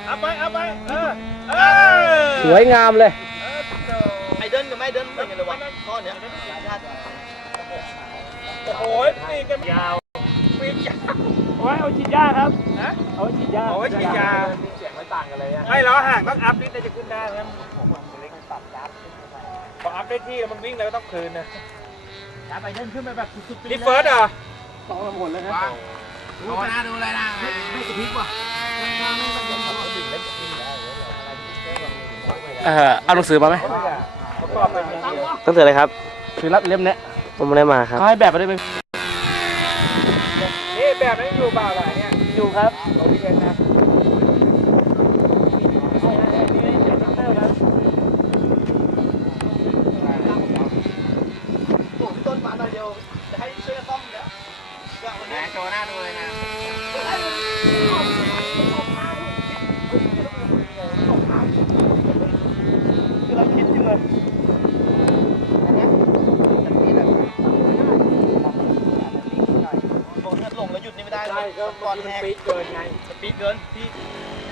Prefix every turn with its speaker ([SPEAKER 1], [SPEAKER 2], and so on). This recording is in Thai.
[SPEAKER 1] เอาไป
[SPEAKER 2] สวยงามเลย
[SPEAKER 3] ไอเดินกับไม่เดินเหมือนกันเลยวะข้อเนี้ย
[SPEAKER 1] โอ้โหปีกกันยาวปีกยาวโอ้ยเอาฉีดยาครับนะเอาฉีดยาโอ้ยฉีดยาเสียงไม่ต่างกันเลยไม่ล้อห่างต้องอัพนิดจะขึ้นได้ครับพออัพได้ที่แล้วมันวิ่งแล้วต้องคืนนะไปเดินขึ้นไปแบบสุดๆนี่เฟิร์สเหรอต้องหมดเลยนะดูนะดูเลยนะไม่กระพริบว่ะ
[SPEAKER 2] เอาหนังสือมาไหม
[SPEAKER 3] ต้องเสืออะไรครับ
[SPEAKER 2] คือรับเล่มเนี้ย
[SPEAKER 3] ผมไม่ได้มาครับ
[SPEAKER 2] เขาให้แบบมาได้ไหม
[SPEAKER 1] นี่แบบนั้นอยู่เปล่าล่ะเนี่ยอยู่ครับโอเคนะ
[SPEAKER 3] ต้นมาหน่อยเดียวจะให้ช่วยซ่อมเดี๋ยวโชว์หน้าดูเลยนะคือเราคิดอยู่เลยอันนี้มันมีแบบลงแล้วหยุดนี่ไม่ได้เลยก่อนแหก
[SPEAKER 1] ปีเกินไง
[SPEAKER 3] สปีดเกินพี่